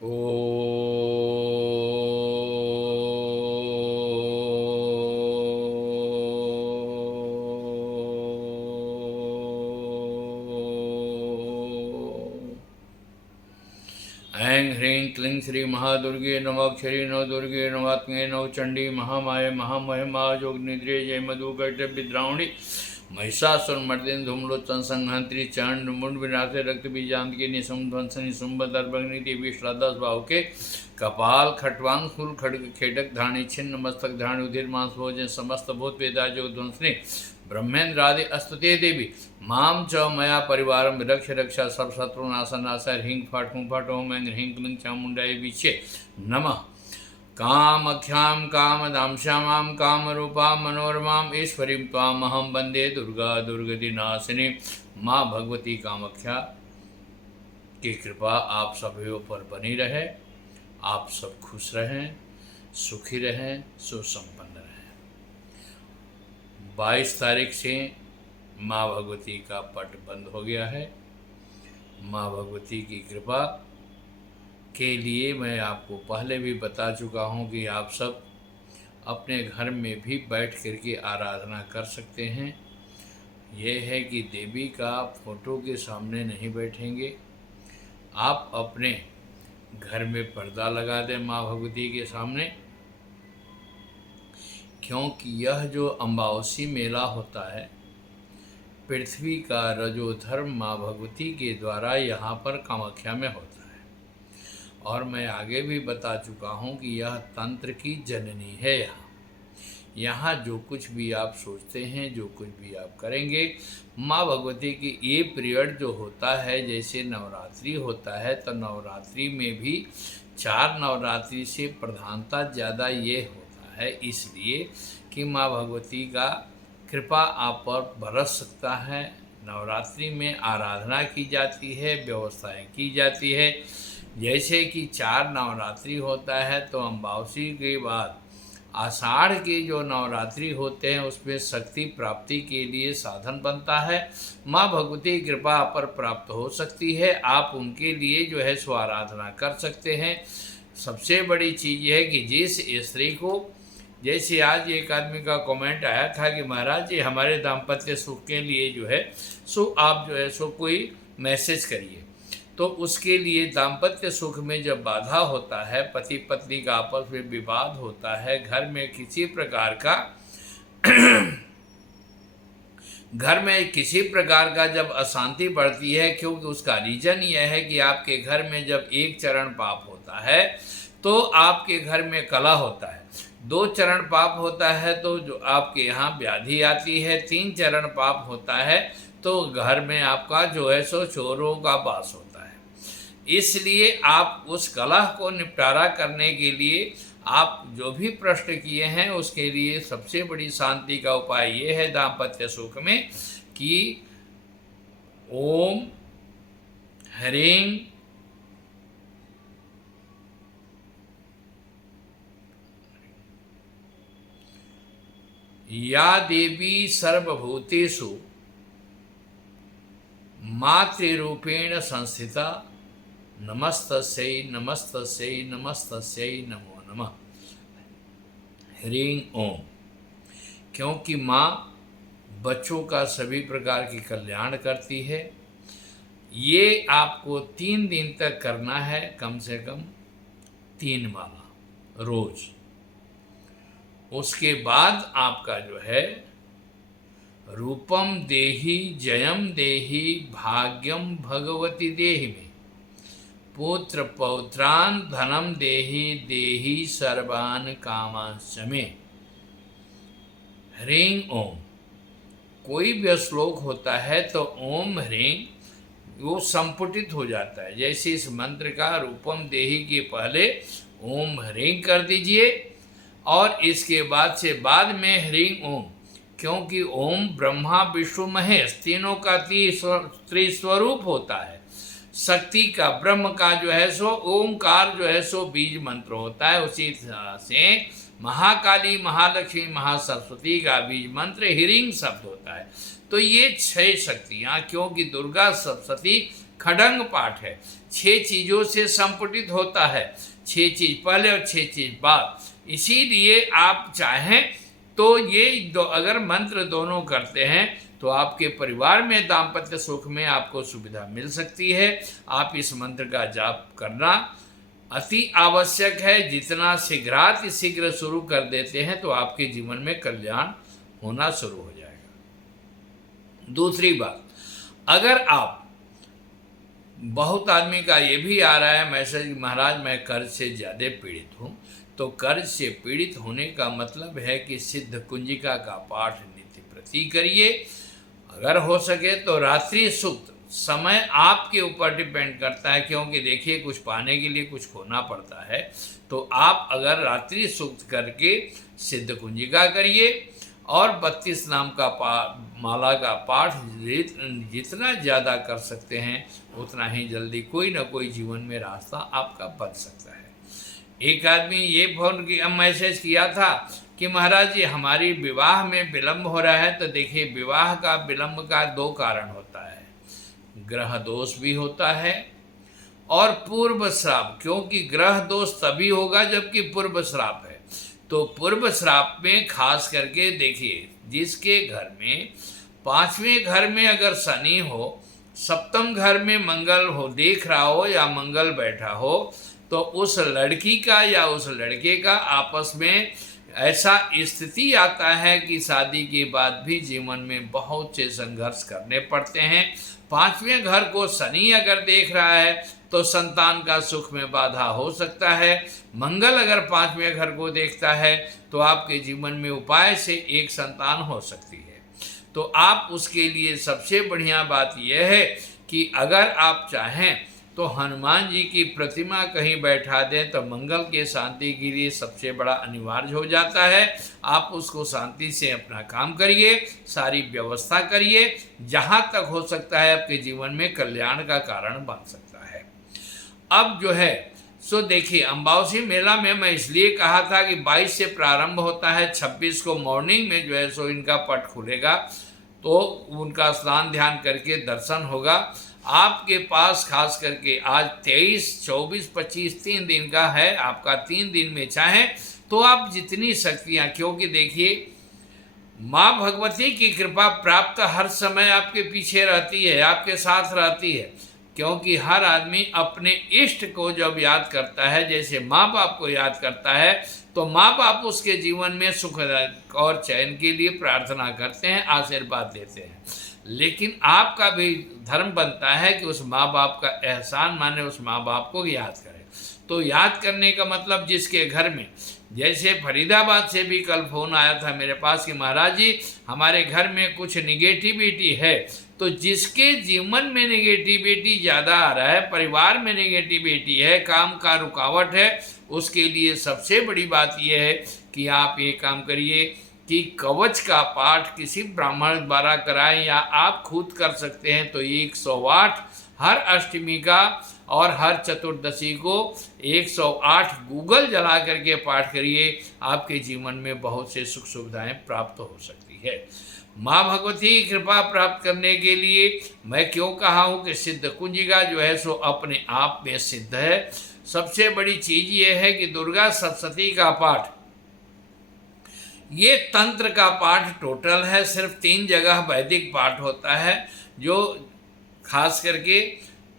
ओ ऐं ह्रीं क्लीं श्री महादुर्गे नवाक्षरी नवदुर्गे नवात्मे नवचंडी महामाये महामहिमा जोगनिद्रे जय मधु विद्रावणी महिषासुर मर्दिन धूमलोचन संहंत्री चंड मुंड विनाशे रक्त बीजांत निशुम ध्वंसनी शुंभ दर्भग्नि देवी श्रद्धा भाव के कपाल खटवांग फूल खड़ग खेडक धाणी छिन्न मस्तक धाणी उधिर मांस भोजन समस्त भूत वेदा जो ध्वंसनी ब्रह्मेंद्र आदि अस्तुते देवी माम च मया परिवार रक्ष रक्षा सब शत्रुनाशन नाशा ह्रीं फट हूँ फट ओम ऐं ह्रीं क्लीं चामुंडाय विचे नमः कामख्यां कामदांश्यामां कामरूपां मनोरमां ईश्वरीं त्वामहं वन्दे दुर्गा दुर्गतिनाशिनी माँ भगवती कामाख्या की कृपा आप सभी पर बनी रहे। आप सब खुश रहें, सुखी रहें, सुसंपन्न रहें। 22 तारीख से माँ भगवती का पट बंद हो गया है। माँ भगवती की कृपा के लिए मैं आपको पहले भी बता चुका हूँ कि आप सब अपने घर में भी बैठ करके आराधना कर सकते हैं। यह है कि देवी का फोटो के सामने नहीं बैठेंगे, आप अपने घर में पर्दा लगा दें माँ भगवती के सामने, क्योंकि यह जो अमावसी मेला होता है पृथ्वी का रजोधर्म माँ भगवती के द्वारा यहाँ पर कामाख्या में होता है। और मैं आगे भी बता चुका हूँ कि यह तंत्र की जननी है। यहाँ जो कुछ भी आप सोचते हैं, जो कुछ भी आप करेंगे, माँ भगवती की ये पीरियड जो होता है, जैसे नवरात्रि होता है तो नवरात्रि में भी 4 नवरात्रि से प्रधानता ज़्यादा ये होता है, इसलिए कि माँ भगवती का कृपा आप पर बरस सकता है। नवरात्रि में आराधना की जाती है, व्यवस्थाएं की जाती है। जैसे कि 4 नवरात्रि होता है तो अमावसी के बाद आषाढ़ के जो नवरात्रि होते हैं उसमें शक्ति प्राप्ति के लिए साधन बनता है। माँ भगवती कृपा पर प्राप्त हो सकती है, आप उनके लिए जो है सो आराधना कर सकते हैं। सबसे बड़ी चीज़ यह है कि जिस स्त्री को, जैसे आज एक आदमी का कमेंट आया था कि महाराज जी हमारे दाम्पत्य सुख के लिए जो है सो आप जो है सो कोई मैसेज करिए, तो उसके लिए दाम्पत्य सुख में जब बाधा होता है, पति पत्नी का आपस में विवाद होता है, घर में किसी प्रकार का जब अशांति बढ़ती है, क्योंकि उसका रीजन यह है कि आपके घर में जब 1 चरण पाप होता है तो आपके घर में कलह होता है, 2 चरण पाप होता है तो जो आपके यहाँ व्याधि आती है, 3 चरण पाप होता है तो घर में आपका जो है सो चोरों का वास होता है। इसलिए आप उस कलह को निपटारा करने के लिए आप जो भी प्रश्न किए हैं उसके लिए सबसे बड़ी शांति का उपाय ये है दाम्पत्य सुख में कि ओम ह्रीं या देवी सर्वभूतेषु मातृरूपेण संस्थिता नमस्तस्यै नमस्तस्यै नमस्तस्यै नमो नमः। ह्रीं ओम। क्योंकि माँ बच्चों का सभी प्रकार की कल्याण करती है। ये आपको 3 दिन तक करना है, कम से कम 3 माला रोज। उसके बाद आपका जो है रूपम देहि जयम देहि भाग्यम भगवती देहि में पुत्र पौत्रान धनम देहि देहि सर्वान कामांश्च मे। ह्रीं ओम। कोई भी श्लोक होता है तो ओम ह्रीं वो संपुटित हो जाता है। जैसे इस मंत्र का रूपम देहि के पहले ओम ह्रीं कर दीजिए और इसके बाद में ह्रीं ओम, क्योंकि ओम ब्रह्मा विष्णु महेश तीनों का त्रिस्वरूप होता है। शक्ति का, ब्रह्म का जो है सो ओमकार जो है सो बीज मंत्र होता है। उसी तरह से महाकाली, महालक्ष्मी, महासरस्वती का बीज मंत्र ह्रीं शब्द होता है। तो ये 6 शक्तियाँ, क्योंकि दुर्गा सप्तशती खड़ंग पाठ है, 6 चीज़ों से संपुटित होता है, 6 चीज़ पहले और 6 चीज़ बाद। इसीलिए आप चाहें तो ये अगर मंत्र दोनों करते हैं तो आपके परिवार में दाम्पत्य सुख में आपको सुविधा मिल सकती है। आप इस मंत्र का जाप करना अति आवश्यक है। जितना शीघ्र शुरू कर देते हैं तो आपके जीवन में कल्याण होना शुरू हो जाएगा। दूसरी बात, अगर आप, बहुत आदमी का ये भी आ रहा है मैसेज, महाराज मैं कर्ज से ज़्यादा पीड़ित हूँ, तो कर्ज से पीड़ित होने का मतलब है कि सिद्ध कुंजिका का पाठ नित्य प्रति करिए। अगर हो सके तो रात्रि सूक्त, समय आपके ऊपर डिपेंड करता है, क्योंकि देखिए कुछ पाने के लिए कुछ खोना पड़ता है। तो आप अगर रात्रि सूक्त करके सिद्ध कुंजिका करिए और 32 नाम का माला का पाठ जितना ज़्यादा कर सकते हैं उतना ही जल्दी कोई ना कोई जीवन में रास्ता आपका बन सकता है। एक आदमी ये फोन किया, मैसेज किया था कि महाराज जी हमारी विवाह में विलम्ब हो रहा है। तो देखिए विवाह का विलम्ब का 2 कारण होता है, ग्रह दोष भी होता है और पूर्व श्राप, क्योंकि ग्रह दोष तभी होगा जबकि पूर्व श्राप है। तो पूर्व श्राप में खास करके देखिए, जिसके घर में 5वें घर में अगर शनि हो, 7म घर में मंगल हो, देख रहा हो या मंगल बैठा हो, तो उस लड़की का या उस लड़के का आपस में ऐसा स्थिति आता है कि शादी के बाद भी जीवन में बहुत से संघर्ष करने पड़ते हैं। 5वें घर को शनि अगर देख रहा है तो संतान का सुख में बाधा हो सकता है। मंगल अगर 5वें घर को देखता है तो आपके जीवन में उपाय से एक संतान हो सकती है। तो आप उसके लिए सबसे बढ़िया बात यह है कि अगर आप चाहें तो हनुमान जी की प्रतिमा कहीं बैठा दें तो मंगल के शांति के लिए सबसे बड़ा अनिवार्य हो जाता है। आप उसको शांति से अपना काम करिए, सारी व्यवस्था करिए, जहाँ तक हो सकता है आपके जीवन में कल्याण का कारण बन सकता है। अब जो है सो देखिए, अम्बाउसी मेला में मैं इसलिए कहा था कि 22 से प्रारंभ होता है, 26 को मॉर्निंग में जो है सो इनका पट खुलेगा, तो उनका स्नान ध्यान करके दर्शन होगा। आपके पास खास करके आज 23, 24, 25 3 दिन का है, आपका 3 दिन में चाहें तो आप जितनी शक्तियाँ, क्योंकि देखिए माँ भगवती की कृपा प्राप्त हर समय आपके पीछे रहती है, आपके साथ रहती है, क्योंकि हर आदमी अपने इष्ट को जब याद करता है, जैसे माँ बाप को याद करता है, तो माँ बाप उसके जीवन में सुख और चैन के लिए प्रार्थना करते हैं, आशीर्वाद देते हैं। लेकिन आपका भी धर्म बनता है कि उस माँ बाप का एहसान माने, उस माँ बाप को याद करें। तो याद करने का मतलब जिसके घर में, जैसे फरीदाबाद से भी कल फोन आया था मेरे पास कि महाराज जी हमारे घर में कुछ निगेटिविटी है, तो जिसके जीवन में निगेटिविटी ज़्यादा आ रहा है, परिवार में निगेटिविटी है, काम का रुकावट है, उसके लिए सबसे बड़ी बात यह है कि आप ये काम करिए कि कवच का पाठ किसी ब्राह्मण द्वारा कराएं या आप खुद कर सकते हैं तो 108 हर अष्टमी का और हर चतुर्दशी को 108 गूगल जला करके पाठ करिए। आपके जीवन में बहुत से सुख सुविधाएं प्राप्त हो सकती है। माँ भगवती की कृपा प्राप्त करने के लिए मैं क्यों कहा हूँ कि सिद्ध कुंजिका जो है सो अपने आप में सिद्ध है। सबसे बड़ी चीज़ ये है कि दुर्गा सप्तशती का पाठ, ये तंत्र का पाठ टोटल है, सिर्फ 3 जगह वैदिक पाठ होता है, जो खास करके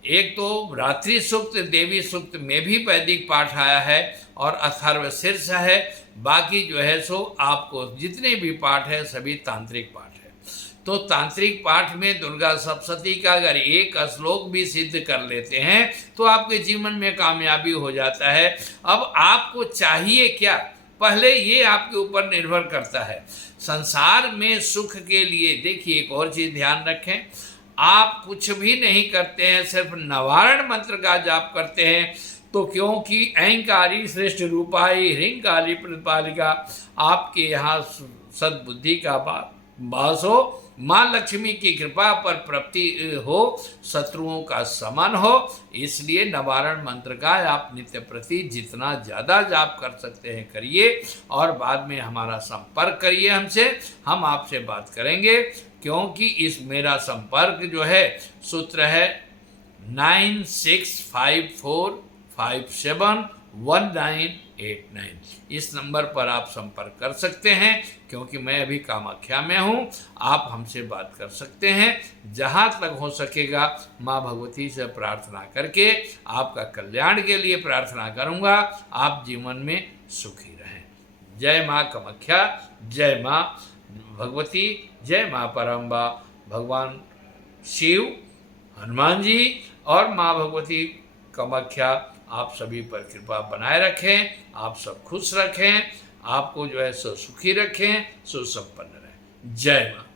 एक तो रात्रि सूक्त, देवी सूक्त में भी वैदिक पाठ आया है और अथर्व शीर्ष है। बाकी जो है सो आपको जितने भी पाठ है सभी तांत्रिक पाठ है। तो तांत्रिक पाठ में दुर्गा सप्तशती का अगर एक श्लोक भी सिद्ध कर लेते हैं तो आपके जीवन में कामयाबी हो जाता है। अब आपको चाहिए क्या, पहले ये आपके ऊपर निर्भर करता है। संसार में सुख के लिए देखिए एक और चीज़ ध्यान रखें, आप कुछ भी नहीं करते हैं, सिर्फ नवारण मंत्र का जाप करते हैं, तो क्योंकि अहंकारी श्रेष्ठ रूपाई ह्रींकाली प्रतिपालिका आपके यहाँ सद्बुद्धि का वास हो, माँ लक्ष्मी की कृपा पर प्राप्ति हो, शत्रुओं का समन हो, इसलिए नवारण मंत्र का आप नित्य प्रति जितना ज़्यादा जाप कर सकते हैं करिए और बाद में हमारा संपर्क करिए हमसे, हम आपसे बात करेंगे। क्योंकि इस मेरा संपर्क जो है सूत्र है 9654571989। इस नंबर पर आप संपर्क कर सकते हैं, क्योंकि मैं अभी कामाख्या में हूँ। आप हमसे बात कर सकते हैं। जहाँ तक हो सकेगा माँ भगवती से प्रार्थना करके आपका कल्याण के लिए प्रार्थना करूँगा। आप जीवन में सुखी रहें। जय माँ कामाख्या, जय माँ भगवती, जय माँ परम्बा। भगवान शिव, हनुमान जी और माँ भगवती कामाख्या आप सभी पर कृपा बनाए रखें, आप सब खुश रखें, आपको जो है सो सुखी रखें, सुसंपन्न रहें। जय माँ।